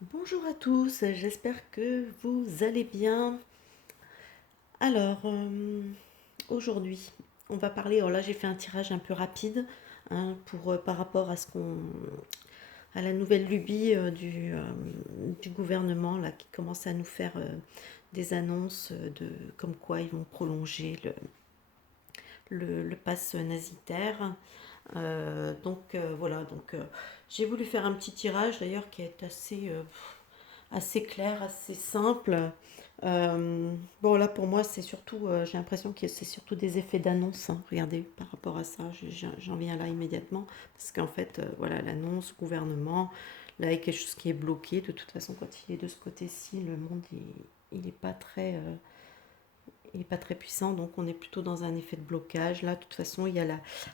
Bonjour à tous, j'espère que vous allez bien. Alors, aujourd'hui, on va parler. Alors là, j'ai fait un tirage un peu rapide hein, par rapport à la nouvelle lubie du gouvernement là, qui commence à nous faire des annonces comme quoi ils vont prolonger le pass nasitaire. Voilà, j'ai voulu faire un petit tirage d'ailleurs qui est assez clair, assez simple. Bon, là pour moi, c'est surtout, j'ai l'impression que c'est surtout des effets d'annonce, hein. Regardez, par rapport à ça, j'en viens là immédiatement. Parce qu'en fait, voilà, l'annonce, gouvernement, là, il y a quelque chose qui est bloqué. De toute façon, quand il est de ce côté-ci, le monde, il n'est pas il est pas très puissant, donc on est plutôt dans un effet de blocage. Là, de toute façon,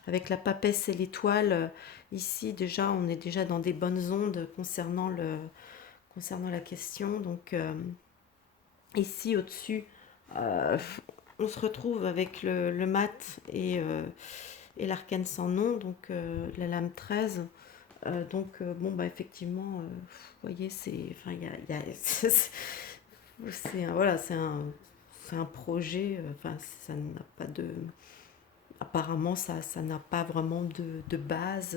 avec la papesse et l'étoile, ici, déjà, on est déjà dans des bonnes ondes concernant la question. Ici, au-dessus, euh, on se retrouve avec le mat et l'arcane sans nom, la lame 13. Bon, bah, effectivement, vous voyez, enfin, voilà, c'est un projet, enfin, ça n'a pas de, apparemment, ça n'a pas vraiment de base,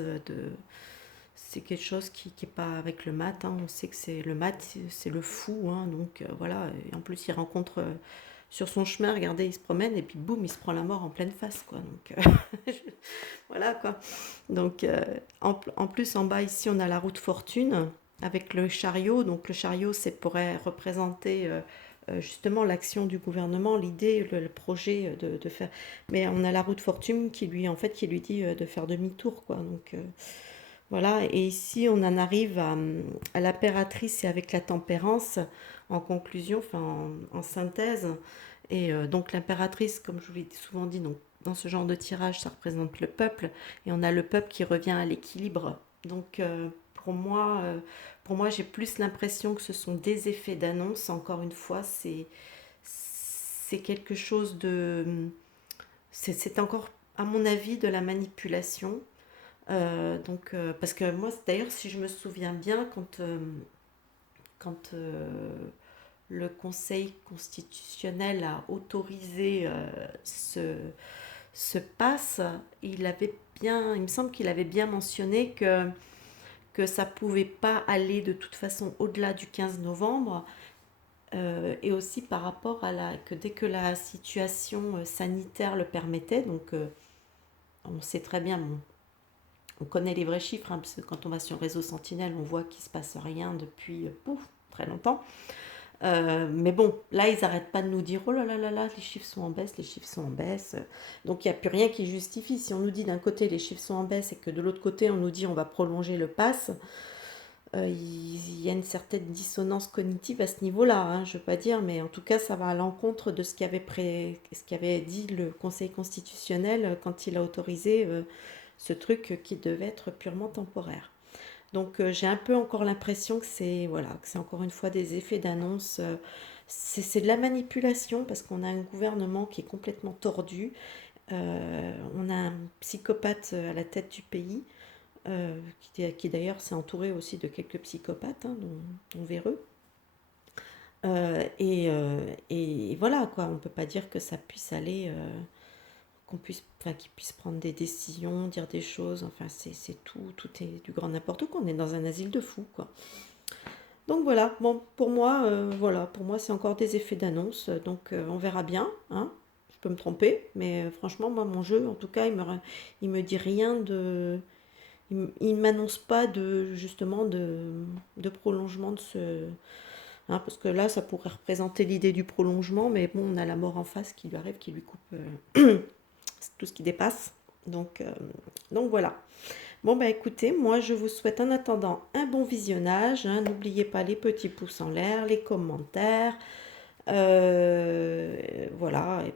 c'est quelque chose qui est pas avec le mat, hein. On sait que c'est le mat, c'est le fou, hein. Voilà, et en plus il rencontre sur son chemin, regardez, il se promène et puis boum, il se prend la mort en pleine face, quoi. Voilà, quoi. En plus, en bas ici, on a la route fortune avec le chariot. Donc le chariot, c'est pourrait représenter justement l'action du gouvernement, l'idée, le projet de faire. Mais on a la route fortune qui lui dit de faire demi-tour, quoi. Voilà, et ici on en arrive à l'impératrice et avec la tempérance en conclusion, enfin en synthèse. Donc l'impératrice, comme je vous l'ai souvent dit, donc, dans ce genre de tirage, ça représente le peuple, et on a le peuple qui revient à l'équilibre. Pour moi j'ai plus l'impression que ce sont des effets d'annonce. Encore une fois, c'est quelque chose de... C'est encore, à mon avis, de la manipulation. Parce que moi, d'ailleurs, si je me souviens bien, quand le Conseil constitutionnel a autorisé ce pass, il me semble qu'il avait bien mentionné que ça pouvait pas aller de toute façon au-delà du 15 novembre, et aussi par rapport que dès que la situation sanitaire le permettait, on sait très bien, bon, on connaît les vrais chiffres, hein, parce que quand on va sur le réseau Sentinelle, on voit qu'il ne se passe rien depuis très longtemps. Mais bon, là, ils n'arrêtent pas de nous dire, oh là là là là, les chiffres sont en baisse, les chiffres sont en baisse. Donc, il n'y a plus rien qui justifie. Si on nous dit d'un côté les chiffres sont en baisse et que de l'autre côté on nous dit on va prolonger le pass, il y a une certaine dissonance cognitive à ce niveau-là, hein, je ne veux pas dire, mais en tout cas, ça va à l'encontre de ce qu'avait dit le Conseil constitutionnel quand il a autorisé ce truc qui devait être purement temporaire. J'ai un peu encore l'impression que c'est voilà, que c'est encore une fois des effets d'annonce. C'est de la manipulation parce qu'on a un gouvernement qui est complètement tordu. On a un psychopathe à la tête du pays, qui d'ailleurs s'est entouré aussi de quelques psychopathes, hein, dont Véreux. Et voilà, quoi, on ne peut pas dire que ça puisse aller, enfin, qu'ils puissent prendre des décisions, dire des choses, enfin c'est tout est du grand n'importe quoi, on est dans un asile de fous, quoi. Donc voilà, bon, pour moi c'est encore des effets d'annonce, on verra bien, hein. Je peux me tromper, mais franchement, moi, mon jeu, en tout cas, il me dit rien de... Il m'annonce pas justement, de prolongement de ce... Hein, parce que là, ça pourrait représenter l'idée du prolongement, mais bon, on a la mort en face qui lui arrive, qui lui coupe tout ce qui dépasse. Donc, euh, donc voilà. Bon, bah écoutez, moi je vous souhaite en attendant un bon visionnage, hein. N'oubliez pas les petits pouces en l'air, les commentaires. Voilà, et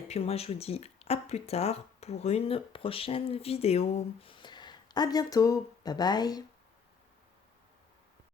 puis moi je vous dis à plus tard pour une prochaine vidéo. À bientôt, bye bye.